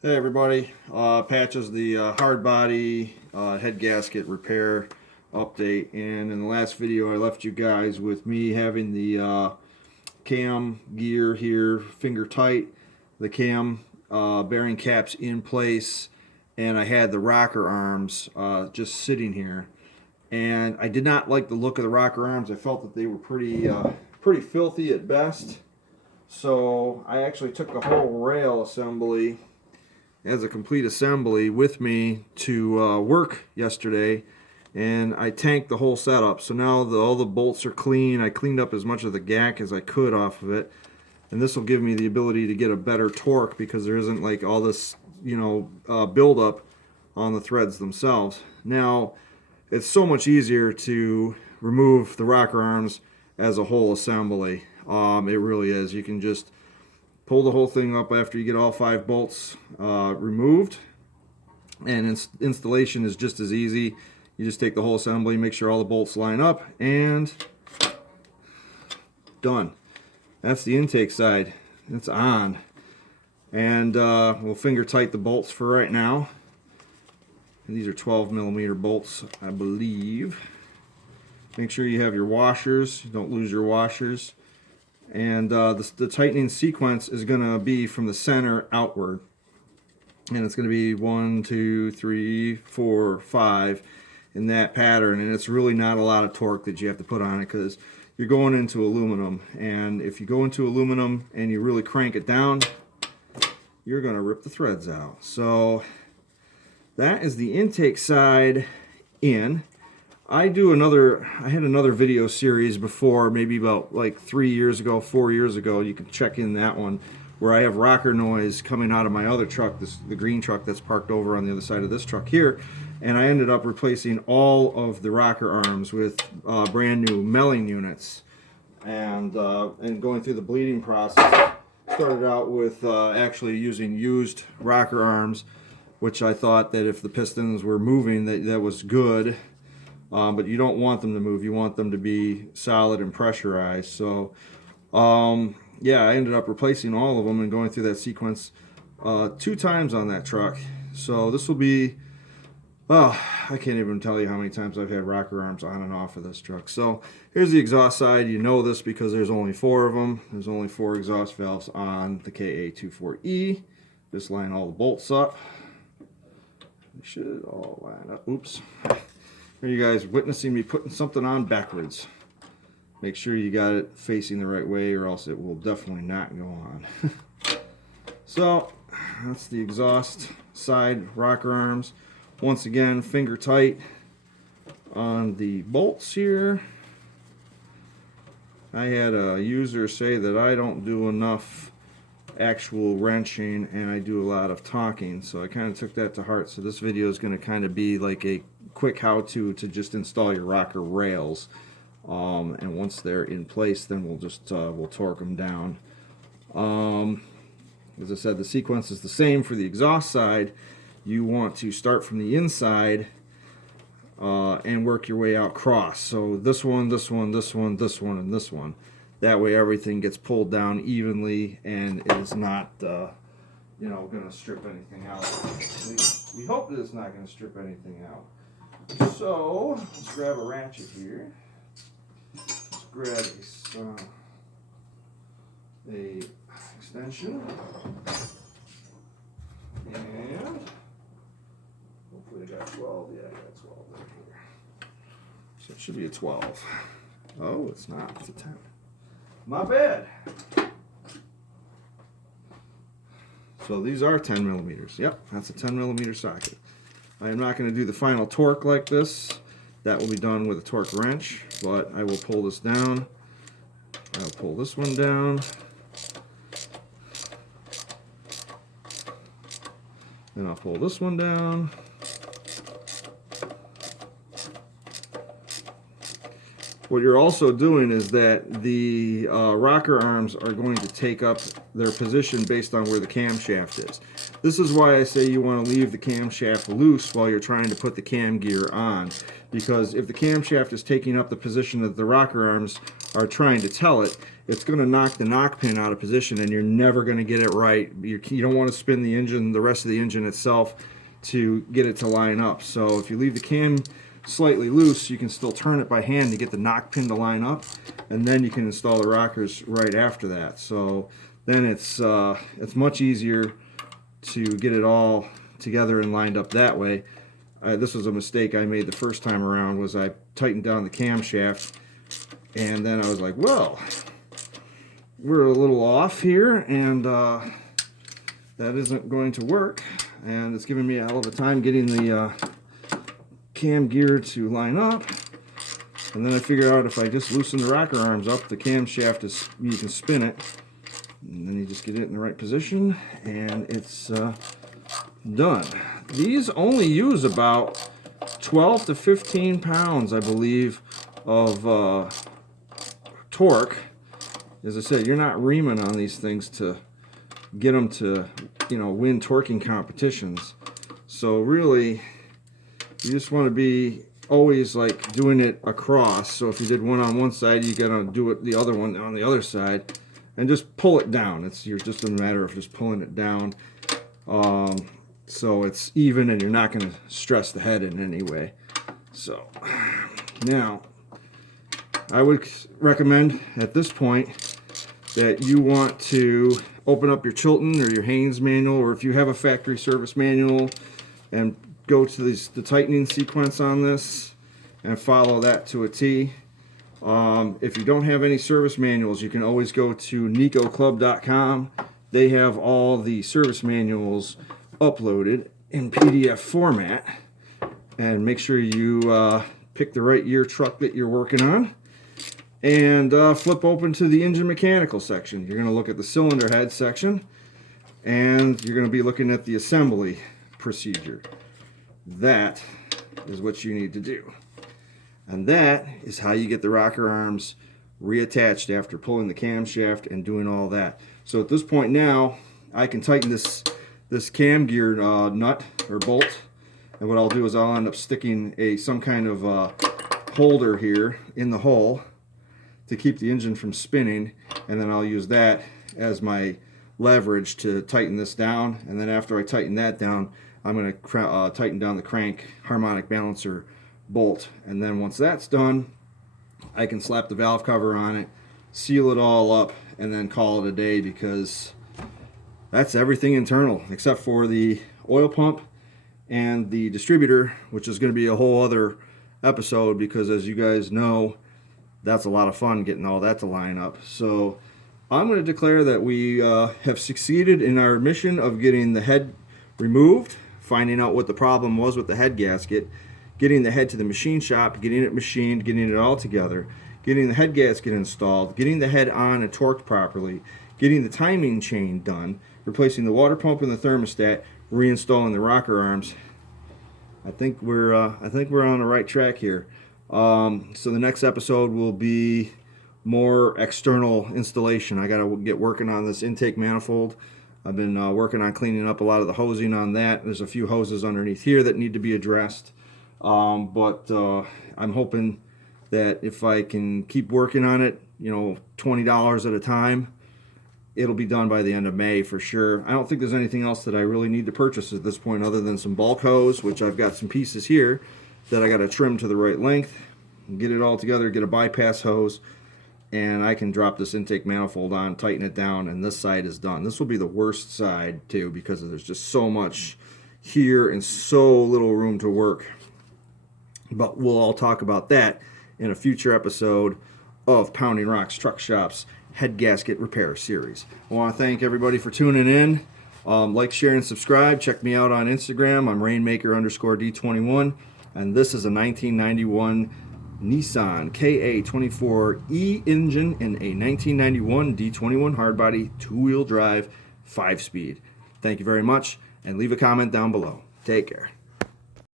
Hey everybody, Patches the Hardbody head gasket repair update, and in the last video I left you guys with me having the cam gear here finger tight, the cam bearing caps in place, and I had the rocker arms just sitting here, and I did not like the look of the rocker arms. I felt that they were pretty filthy at best, so I actually took the whole rail assembly as a complete assembly with me to work yesterday, and I tanked the whole setup. So now all the bolts are clean. I cleaned up as much of the gack as I could off of it, and this will give me the ability to get a better torque because there isn't like all this buildup on the threads themselves. Now it's so much easier to remove the rocker arms as a whole assembly. It really is. You can just pull the whole thing up after you get all 5 bolts removed, and installation is just as easy. You just take the whole assembly, make sure all the bolts line up, and done. That's the intake side. It's on, and we'll finger tight the bolts for right now. And these are 12mm bolts, I believe. Make sure you have your washers. You don't lose your washers. And the tightening sequence is going to be from the center outward, and it's going to be 1, 2, 3, 4, 5 in that pattern. And it's really not a lot of torque that you have to put on it because you're going into aluminum, and if you go into aluminum and you really crank it down, you're going to rip the threads out. So that is the intake side in. I had another video series before, maybe about like 3 years ago, 4 years ago. You can check in that one, where I have rocker noise coming out of my other truck, the green truck that's parked over on the other side of this truck here. And I ended up replacing all of the rocker arms with brand new milling units, and going through the bleeding process. Started out with actually using used rocker arms, which I thought that if the pistons were moving, that was good. But you don't want them to move. You want them to be solid and pressurized. So yeah, I ended up replacing all of them and going through that sequence 2 times on that truck. So this will be, oh, I can't even tell you how many times I've had rocker arms on and off of this truck. So here's the exhaust side. You know this because there's only 4 of them. There's only 4 exhaust valves on the KA24E. Just line all the bolts up. They should all line up. Oops. Here you guys witnessing me putting something on backwards. Make sure you got it facing the right way, or else it will definitely not go on. So that's the exhaust side rocker arms. Once again, finger tight on the bolts here. I had a user say that I don't do enough actual wrenching and I do a lot of talking, so I kind of took that to heart. So this video is going to kind of be like a quick how-to to just install your rocker rails, and once they're in place, then we'll just we'll torque them down. As I said, the sequence is the same for the exhaust side. You want to start from the inside and work your way out cross. So this one, this one, this one, this one, and this one. That way everything gets pulled down evenly and is not going to strip anything out. We hope that it's not going to strip anything out. So let's grab a ratchet here. Let's grab a extension, and hopefully I got 12. Yeah, I got 12 right here. So it should be a 12. Oh, it's not. It's a 10. My bad. So these are 10mm. Yep, that's a 10mm socket. I am not going to do the final torque like this. That will be done with a torque wrench, but I will pull this down. I'll pull this one down. Then I'll pull this one down. what you're also doing is that the rocker arms are going to take up their position based on where the camshaft is. This is why I say you want to leave the camshaft loose while you're trying to put the cam gear on, because if the camshaft is taking up the position that the rocker arms are trying to tell it, it's going to knock the knock pin out of position, and you're never going to get it right. You don't want to spin the engine, the rest of the engine itself, to get it to line up. So if you leave the cam slightly loose, you can still turn it by hand to get the knock pin to line up, and then you can install the rockers right after that. So then it's much easier to get it all together and lined up that way. This was a mistake I made the first time around, was I tightened down the camshaft, and then I was like, well, we're a little off here, and that isn't going to work, and it's giving me a hell of a time getting the cam gear to line up. And then I figured out if I just loosen the rocker arms up, the camshaft is, you can spin it, and then you just get it in the right position, and it's done. These only use about 12 to 15 pounds, I believe, of torque. As I said, you're not reaming on these things to get them to, win torquing competitions. So really, you just want to be always like doing it across. So if you did one on one side, you got to do it the other one on the other side, and just pull it down. You're just a matter of just pulling it down, so it's even, and you're not going to stress the head in any way. So now, I would recommend at this point that you want to open up your Chilton or your Haynes manual, or if you have a factory service manual, and go to the tightening sequence on this and follow that to a T. If you don't have any service manuals, you can always go to nicoclub.com. They have all the service manuals uploaded in PDF format, and make sure you pick the right year truck that you're working on, and flip open to the engine mechanical section. You're going to look at the cylinder head section, and you're going to be looking at the assembly procedure. That is what you need to do, and that is how you get the rocker arms reattached after pulling the camshaft and doing all that. So at this point now, I can tighten this cam gear nut or bolt, and what I'll do is I'll end up sticking some kind of holder here in the hole to keep the engine from spinning, and then I'll use that as my leverage to tighten this down. And then after I tighten that down, I'm going to tighten down the crank harmonic balancer bolt, and then once that's done, I can slap the valve cover on it, seal it all up, and then call it a day, because that's everything internal except for the oil pump and the distributor, which is going to be a whole other episode, because as you guys know, that's a lot of fun getting all that to line up. So I'm going to declare that we have succeeded in our mission of getting the head removed, finding out what the problem was with the head gasket, getting the head to the machine shop, getting it machined, getting it all together, getting the head gasket installed, getting the head on and torqued properly, getting the timing chain done, replacing the water pump and the thermostat, reinstalling the rocker arms. I think we're on the right track here. So the next episode will be more external installation. I got to get working on this intake manifold. I've been working on cleaning up a lot of the hosing on that. There's a few hoses underneath here that need to be addressed. But I'm hoping that if I can keep working on it, $20 at a time, it'll be done by the end of May for sure. I don't think there's anything else that I really need to purchase at this point other than some bulk hose, which I've got some pieces here that I got to trim to the right length, get it all together, get a bypass hose, and I can drop this intake manifold on, tighten it down, and this side is done. This will be the worst side too, because there's just so much here and so little room to work. But we'll all talk about that in a future episode of Pounding Rocks Truck Shop's Head Gasket Repair Series. I want to thank everybody for tuning in. Like, share, and subscribe. Check me out on Instagram. I'm Rainmaker_D21. And this is a 1991 Nissan KA24E engine in a 1991 D21 hardbody 2-wheel drive 5-speed. Thank you very much, and leave a comment down below. Take care.